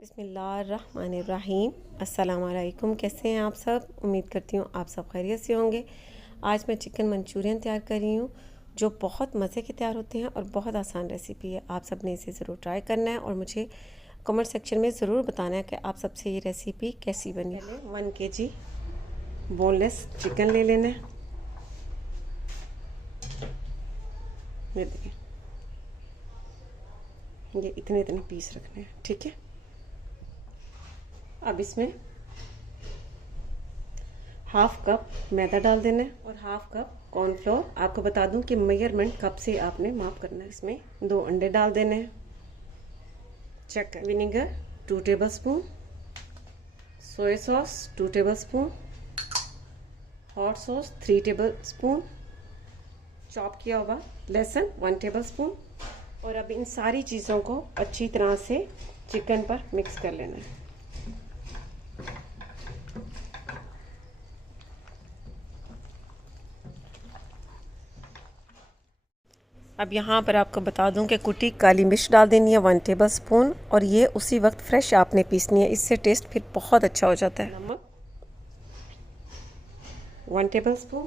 बिस्मिल्लाहिर्रहमानिर्रहीम। अस्सलाम वालेकुम। कैसे हैं आप सब? उम्मीद करती हूँ आप सब खैरियत से होंगे। आज मैं चिकन मंचूरियन तैयार कर रही हूँ जो बहुत मज़े के तैयार होते हैं और बहुत आसान रेसिपी है। आप सब ने इसे ज़रूर ट्राई करना है और मुझे कमेंट सेक्शन में ज़रूर बताना है कि आप सबसे ये रेसिपी कैसी बनी। 1 kg बोनलेस चिकन ले लेना है। ये देखिए, ये इतने इतने पीस रखने हैं, ठीक है। अब इसमें हाफ कप मैदा डाल देना है और हाफ कप कॉर्नफ्लोर। आपको बता दूं कि मेजरमेंट कप से आपने माप करना है। इसमें 2 अंडे डाल देने हैं। चेक vinegar 2 tablespoon, soya sauce 2 tablespoon, hot sauce 3 tablespoon, chop किया हुआ लहसुन 1 टेबलस्पून। और अब इन सारी चीज़ों को अच्छी तरह से चिकन पर मिक्स कर लेना है। अब यहाँ पर आपको बता दूं कि कुटी काली मिर्च डाल देनी है 1 टेबलस्पून और ये उसी वक्त फ्रेश आपने पीसनी है, इससे टेस्ट फिर बहुत अच्छा हो जाता है। नमक 1 टेबलस्पून,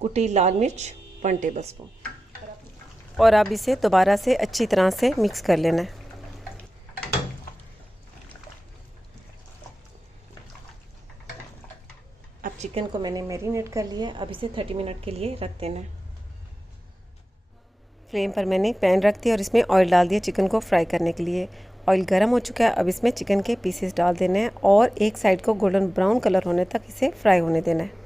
कुटी लाल मिर्च 1 टेबलस्पून और अब इसे दोबारा से अच्छी तरह से मिक्स कर लेना है। अब चिकन को मैंने मैरिनेट कर लिया है। अब इसे 30 मिनट के लिए रख देना है। फ्लेम पर मैंने पैन रख दिया और इसमें ऑयल डाल दिया चिकन को फ्राई करने के लिए। ऑयल गर्म हो चुका है। अब इसमें चिकन के पीसेस डाल देने हैं और एक साइड को गोल्डन ब्राउन कलर होने तक इसे फ्राई होने देना है।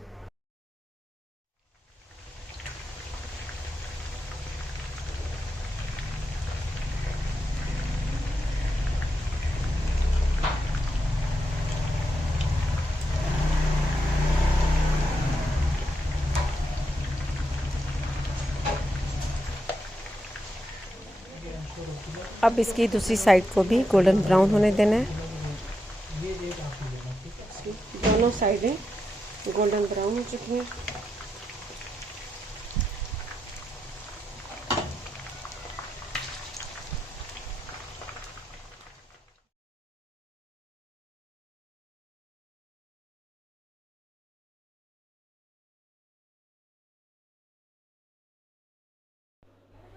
अब इसकी दूसरी साइड को भी गोल्डन ब्राउन होने देना है। दोनों साइडें गोल्डन ब्राउन हो चुकी हैं।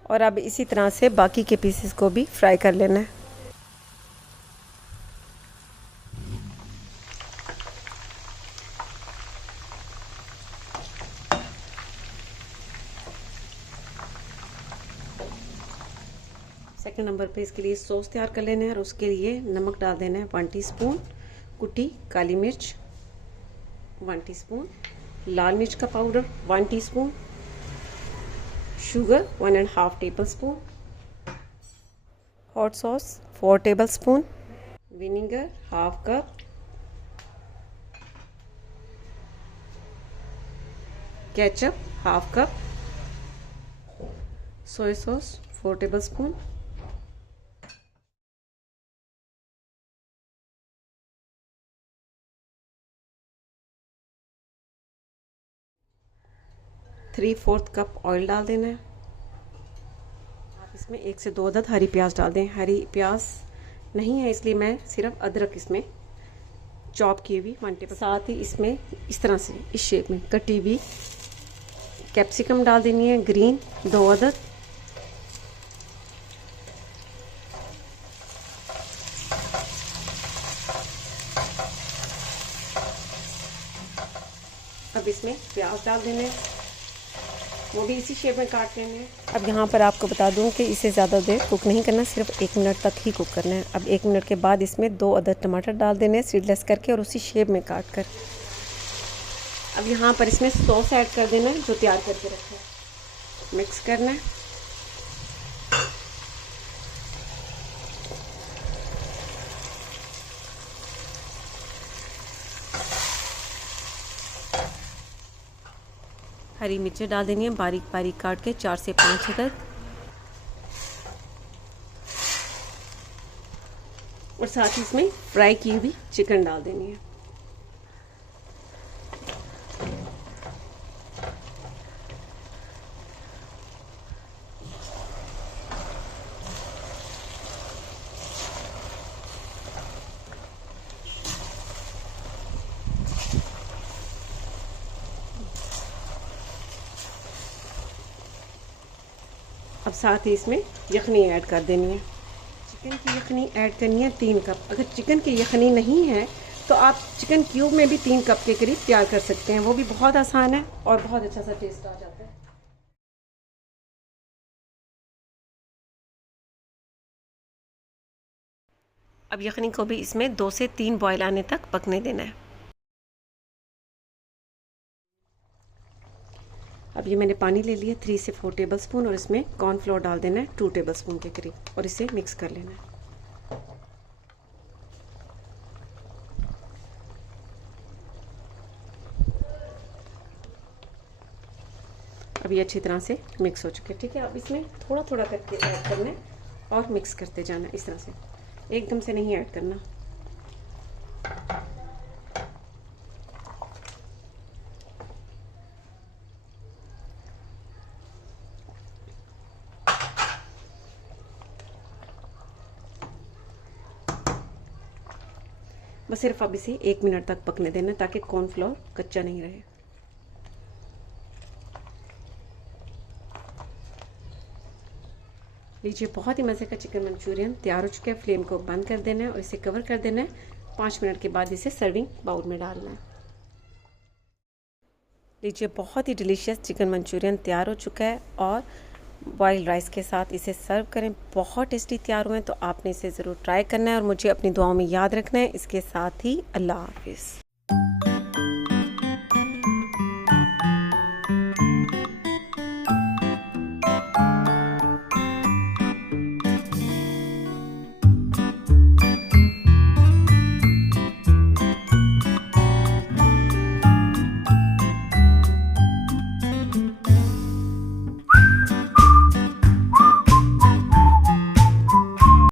और अब इसी तरह से बाकी के पीसेस को भी फ्राई कर लेना है। सेकंड नंबर पे इसके लिए सॉस तैयार कर लेना है और उसके लिए नमक डाल देना है 1 टीस्पून, कुटी काली मिर्च 1 टीस्पून, लाल मिर्च का powder 1 teaspoon, sugar 1.5 tablespoon, hot sauce 4 tablespoon, vinegar half cup, ketchup half cup, soya sauce 4 tablespoon, three fourth cup oil डाल देना है। आप इसमें 1 से 2 अदद हरी प्याज डाल दें। हरी प्याज नहीं है इसलिए मैं सिर्फ अदरक इसमें चॉप की हुई 1 टेबल। साथ ही इसमें इस तरह से इस शेप में कटी हुई कैप्सिकम डाल देनी है, ग्रीन 2 अदद। अब इसमें प्याज डाल देने, वो भी इसी शेप में काट लेने हैं। अब यहाँ पर आपको बता दूँ कि इसे ज़्यादा देर कुक नहीं करना, सिर्फ 1 मिनट तक ही कुक करना है। अब 1 मिनट के बाद इसमें 2 अदद टमाटर डाल देने हैं सीडलेस करके और उसी शेप में काट कर। अब यहाँ पर इसमें सॉस ऐड कर देना है जो तैयार करके रखा है। मिक्स करना है। हरी मिर्चें डाल देनी है बारीक बारीक काट के 4 से 5 अदद और साथ ही इसमें फ्राई की हुई चिकन डाल देनी है। अब साथ ही इसमें यखनी ऐड कर देनी है। चिकन की यखनी ऐड करनी है 3 कप। अगर चिकन की यखनी नहीं है तो आप चिकन क्यूब में भी 3 कप के करीब तैयार कर सकते हैं, वो भी बहुत आसान है और बहुत अच्छा सा टेस्ट आ जाता है। अब यखनी को भी इसमें 2 से 3 बॉयल आने तक पकने देना है। अब ये मैंने पानी ले लिया 3 से 4 टेबलस्पून और इसमें कॉर्नफ्लोर डाल देना है 2 टेबलस्पून के करीब और इसे मिक्स कर लेना है। अब ये अच्छी तरह से मिक्स हो चुके हैं, ठीक है। अब इसमें थोड़ा थोड़ा करके ऐड करना है और मिक्स करते जाना इस तरह से, एकदम से नहीं ऐड करना। बस सिर्फ अब इसे 1 मिनट तक पकने देना ताकि कॉर्नफ्लोर कच्चा नहीं रहे। लीजिए, बहुत ही मज़े का चिकन मंचूरियन तैयार हो चुका है। फ्लेम को बंद कर देना है और इसे कवर कर देना है। 5 मिनट के बाद इसे सर्विंग बाउल में डालना है। लीजिए, बहुत ही डिलीशियस चिकन मंचूरियन तैयार हो चुका है और बॉइल्ड राइस के साथ इसे सर्व करें। बहुत टेस्टी तैयार हुए हैं, तो आपने इसे ज़रूर ट्राई करना है और मुझे अपनी दुआओं में याद रखना है। इसके साथ ही अल्लाह हाफिज़।